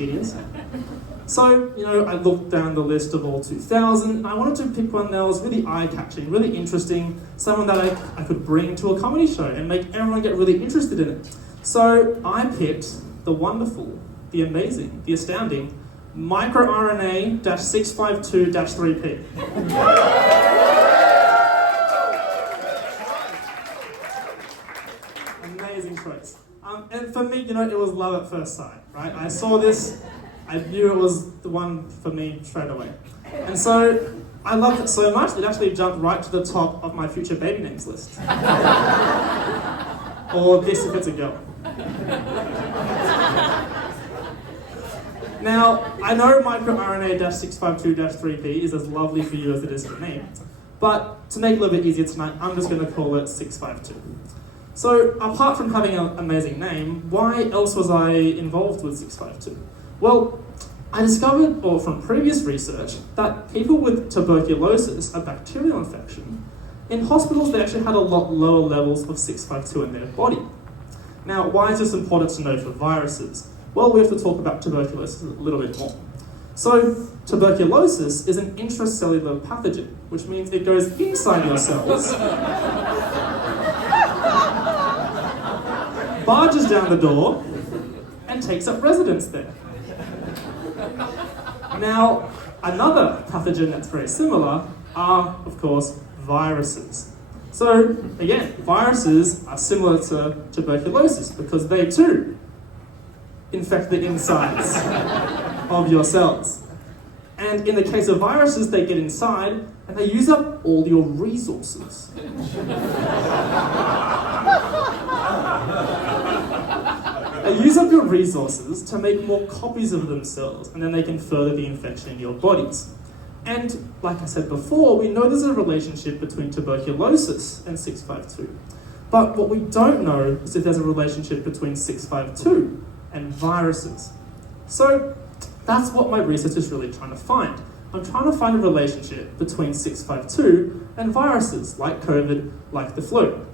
years. So, I looked down the list of all 2000, and I wanted to pick one that was really eye-catching, really interesting, someone that I could bring to a comedy show and make everyone get really interested in it. So I picked the wonderful, the amazing, the astounding Micro-RNA-652-3P. Amazing choice. And for me, it was love at first sight, right? I saw this, I knew it was the one for me straight away. And so I loved it so much, it actually jumped right to the top of my future baby names list. Or this if it's a girl. Now, I know Micro-RNA-652-3P is as lovely for you as it is for me, but to make it a little bit easier tonight, I'm just going to call it 652. So, apart from having an amazing name, why else was I involved with 652? Well, I discovered, or from previous research, that people with tuberculosis, a bacterial infection, in hospitals they actually had a lot lower levels of 652 in their body. Now, why is this important to know for viruses? Well, we have to talk about tuberculosis a little bit more. So, tuberculosis is an intracellular pathogen, which means it goes inside your cells, barges down the door, and takes up residence there. Now, another pathogen that's very similar are, of course, viruses. So, again, viruses are similar to tuberculosis because they too infect the insides of your cells. And in the case of viruses, they get inside and they use up all your resources. They use up your resources to make more copies of themselves, and then they can further the infection in your bodies. And like I said before, we know there's a relationship between tuberculosis and 652. But what we don't know is if there's a relationship between 652 and viruses. So that's what my research is really trying to find. I'm trying to find a relationship between 652 and viruses, like COVID, like the flu.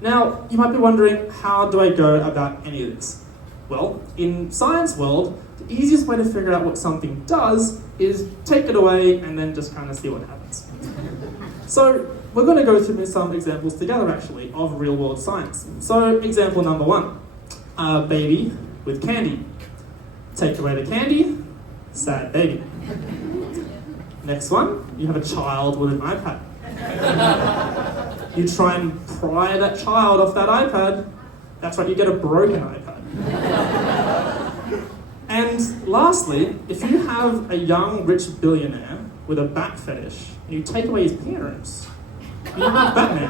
Now, you might be wondering, how do I go about any of this? Well, in science world, the easiest way to figure out what something does is take it away and then just kind of see what happens. So, we're going to go through some examples together, actually, of real-world science. So, example number one, a baby with candy. Take away the candy, sad baby. Next one, you have a child with an iPad. You try and pry that child off that iPad, that's right, you get a broken iPad. And lastly, if you have a young, rich billionaire with a bat fetish, and you take away his parents, you have Batman.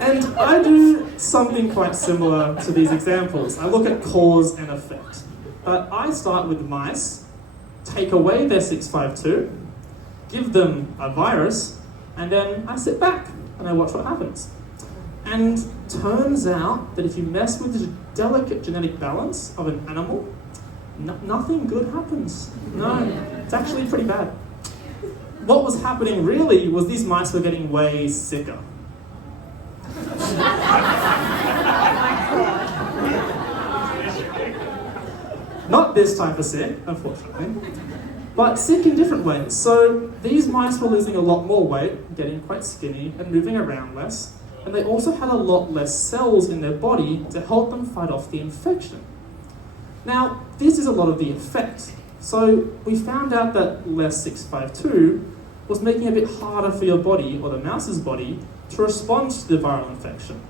And I do something quite similar to these examples. I look at cause and effect. But I start with mice, take away their 652, give them a virus, and then I sit back and I watch what happens. And turns out that if you mess with the delicate genetic balance of an animal, nothing good happens. No, it's actually pretty bad. What was happening really was these mice were getting way sicker. Not this type of sick, unfortunately, but sick in different ways. So these mice were losing a lot more weight, getting quite skinny and moving around less, and they also had a lot less cells in their body to help them fight off the infection. Now, this is a lot of the effect. So we found out that less 652 was making it a bit harder for your body, or the mouse's body, to respond to the viral infection.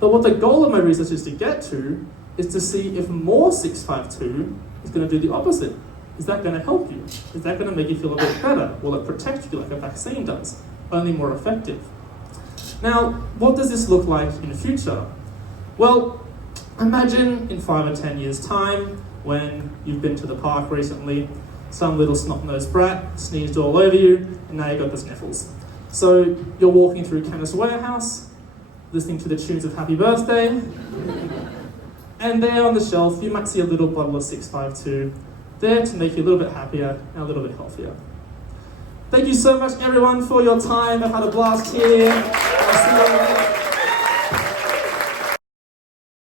But what the goal of my research is to get to is to see if more 652 is going to do the opposite. Is that going to help you? Is that going to make you feel a bit better? Will it protect you like a vaccine does? Only more effective. Now, what does this look like in the future? Well, imagine in 5 or 10 years' time, when you've been to the park recently, some little snot-nosed brat sneezed all over you, and now you've got the sniffles. So you're walking through Chemist Warehouse, listening to the tunes of Happy Birthday, and there on the shelf you might see a little bottle of 652, there to make you a little bit happier and a little bit healthier. Thank you so much everyone for your time. I've had a blast here. I'll see you all later.